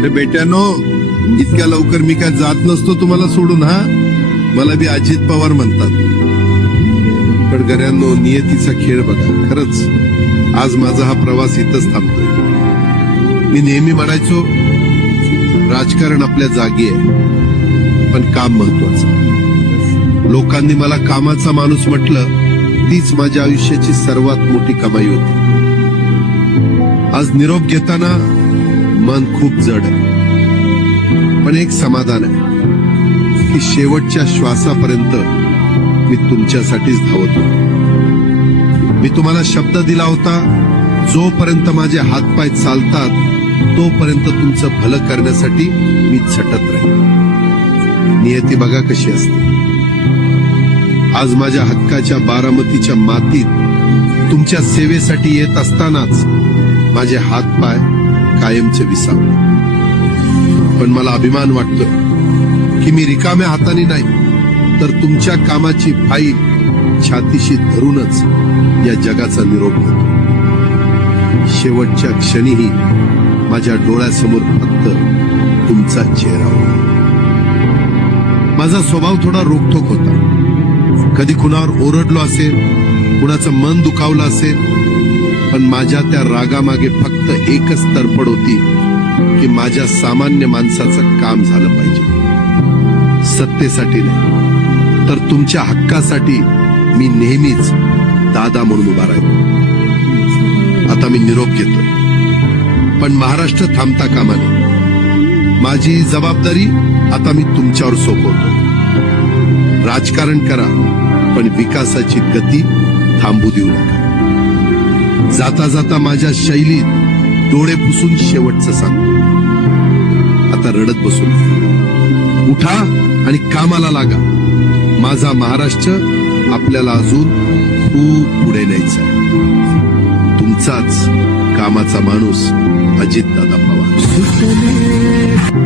अरे बेट्यानो, इतक्या लवकर मी काय जात नसतो तुम्हाला सोडून. हा, मला बी अजित पवार म्हणतात. पण गऱ्यांनो, नियतीचा खेळ बघा. खरंच आज माझा हा प्रवास इथंच थांबतोय. मी नेहमी म्हणायचो राजकारण आपल्या जागी आहे, पण काम महत्वाचं. लोकांनी मला कामाचा माणूस म्हटलं, तीच माझ्या आयुष्याची सर्वात मोठी कमाई होती. आज निरोप घेताना मन खूप जड आहे, पण एक समाधान आहे की शेवटच्या श्वासापर्यंत मी तुमच्यासाठीच धावत होतो. मी तुम्हाला शब्द दिला होता, जोपर्यंत माझे हातपाय चालतात तोपर्यंत तुमचं भलं करण्यासाठी मी झटत राहीन. नियती बघा कशी असते. आज माझ्या हक्काच्या बारामतीच्या मातीत तुमच्या सेवेसाठी येत असतानाच माझे हातपाय कायमचे विसावले. पण मला अभिमान वाटतोय की मी रिकाम्या हाताने नाही, तर तुमच्या कामाची फाईल छातीशी धरूनच या जगाचा निरोप घेतो. शेवटच्या क्षणीही माझ्या डोळ्यासमोर फक्त तुमचा चेहरा होता. माझा स्वभाव थोडा रोखठोक होता. कधी कुणावर ओरडलो असेल, कुणाचं मन दुखावलं असेल, पण माझ्या त्या रागामागे फक्त एकच तडफड होती की माझ्या सामान्य माणसाचं काम झालं पाहिजे. सत्तेसाठी नाही, तर तुमच्या हक्कासाठी मी नेहमीच दादा म्हणून उभा राहिलो. आता मी निरोप घेतोय, पण महाराष्ट्र थांबता कामा नये. माझी जबाबदारी आता मी तुमच्यावर सोपवतो. राजकारण करा, पण विकासाची गती थांबू देऊ नका. जाता जाता माझ्या शैलीत डोळे पुसून शेवटचं सांगतो, आता रडत बसू नका. उठा आणि कामाला लागा. माझा महाराष्ट्र आपल्याला अजून खूप पुढे न्यायचा आहे. तुमचाच कामाचा माणूस अजितदादा पवार.